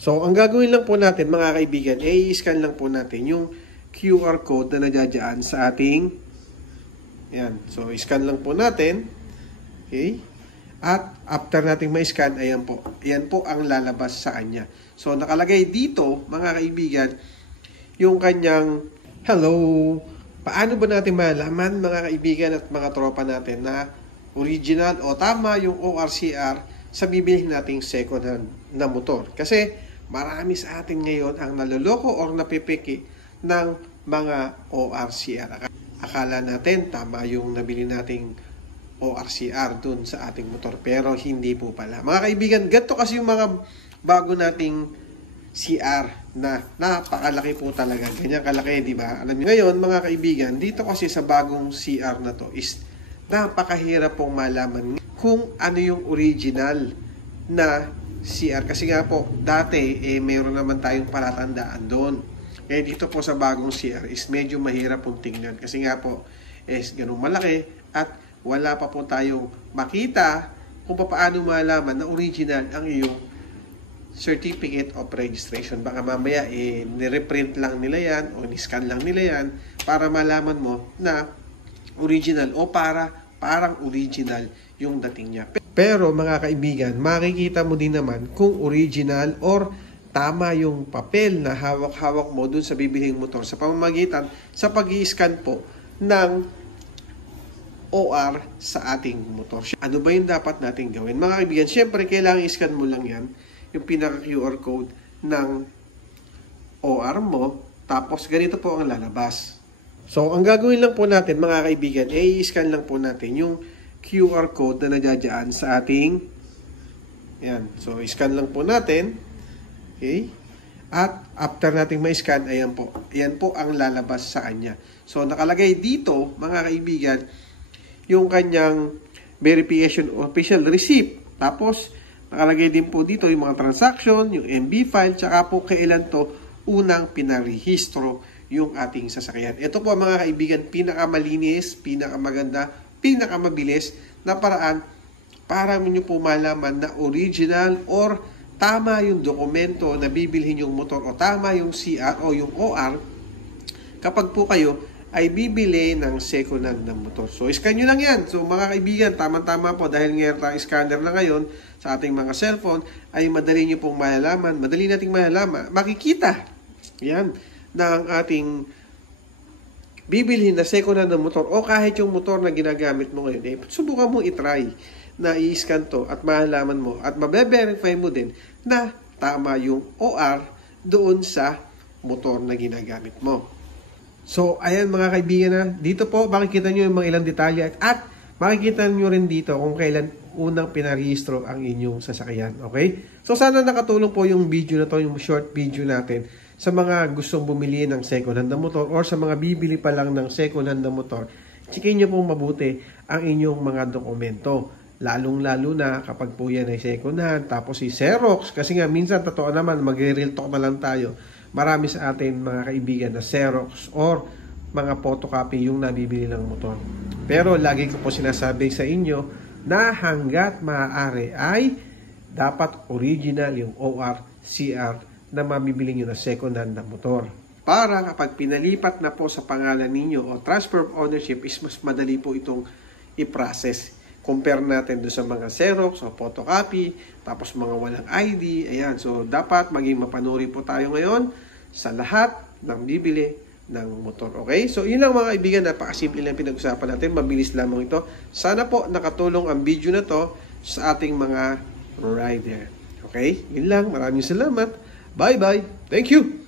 So, ang gagawin lang po natin mga kaibigan, i-scan lang po natin yung QR code na nadadaan sa ating, ayan. So, scan lang po natin. Okay. At after nating ma-scan, ayan po. Ayan po ang lalabas sa kanya. So, nakalagay dito, mga kaibigan, yung kanyang, hello, paano ba natin malaman, mga kaibigan at mga tropa natin, na original o tama yung ORCR sa bibilihin nating second hand na motor? Kasi, marami sa atin ngayon ang naloloko o napipiki ng mga ORCR. Akala natin tama yung nabili nating ORCR dun sa ating motor, pero hindi po pala. Mga kaibigan, ganito kasi yung mga bago nating CR na napakalaki po talaga. Ganyan kalaki, di ba? Alam niyo, ngayon mga kaibigan, dito kasi sa bagong CR na to is napakahirap pong malaman kung ano yung original na CR. Kasi nga po, dati mayroon naman tayong palatandaan doon. Eh dito po sa bagong CR is medyo mahirap pong tingnan. Kasi nga po, is ganun malaki at wala pa po tayong makita kung paano malaman na original ang iyong certificate of registration. Baka mamaya ni-reprint lang nila yan o ni-scan lang nila yan para malaman mo na original o parang original yung dating niya. Pero mga kaibigan, makikita mo din naman kung original or tama yung papel na hawak-hawak mo dun sa bibiling motor sa pamamagitan sa pag-i-scan po ng OR sa ating motor. Ano ba yung dapat natin gawin? Mga kaibigan, syempre kailangan i-scan mo lang yan, yung pinaka-QR code ng OR mo, tapos ganito po ang lalabas. So, ang gagawin lang po natin mga kaibigan, i-scan lang po natin yung QR code na nadadaan sa ating, yan. So, i-scan lang po natin. Okay? At after nating ma-scan, ayan po. Ayan po ang lalabas sa kanya. So, nakalagay dito, mga kaibigan, yung kanyang verification official receipt. Tapos, nakalagay din po dito yung mga transaction, yung MB file, tsaka po kailan to unang pinarehistro yung ating sasakyan. Ito po mga kaibigan, pinakamalinis, pinakamaganda, pinakamabilis na paraan para nyo po malaman na original or tama yung dokumento na bibilhin yung motor o tama yung CR o yung OR kapag po kayo ay bibili ng second hand na motor. So, scan nyo lang yan. So, mga kaibigan, tama-tama po dahil ngayon tayong scanner na ngayon sa ating mga cellphone, ay madali nyo pong malalaman. Madali nating malalaman. Makikita yan ng ating bibilhin na second hand na motor o kahit yung motor na ginagamit mo ngayon. Subukan mo itry na i-scan to at malalaman mo at mabe-verify mo din na tama yung OR doon sa motor na ginagamit mo. So, ayan mga kaibigan na, dito po makikita nyo yung mga ilang detalye at makikita nyo rin dito kung kailan unang pinarehistro ang inyong sasakyan. Okay? So, sana nakatulong po yung video na to, yung short video natin sa mga gustong bumili ng second hand na motor or sa mga bibili pa lang ng second hand na motor. Checkin nyo pong mabuti ang inyong mga dokumento. Lalong-lalo na kapag po yan ay second hand, tapos si Xerox, kasi nga minsan totoo naman, mag-real talk na lang tayo. Marami sa atin mga kaibigan na Xerox or mga photocopy yung nabibili ng motor. Pero lagi ko po sinasabi sa inyo na hanggat maaari ay dapat original yung OR, CR na mabibili nyo na second hand na motor. Para kapag pinalipat na po sa pangalan ninyo o transfer of ownership is mas madali po itong i-process. Compare natin doon sa mga Xerox o photocopy, tapos mga walang ID. Ayan, so dapat maging mapanuri po tayo ngayon sa lahat ng bibili ng motor. Okay? So, yun lang mga kaibigan, napakasimple lang pinag-usapan natin. Mabilis lamang ito. Sana po nakatulong ang video na to sa ating mga rider. Okay? Yun lang. Maraming salamat. Bye-bye. Thank you.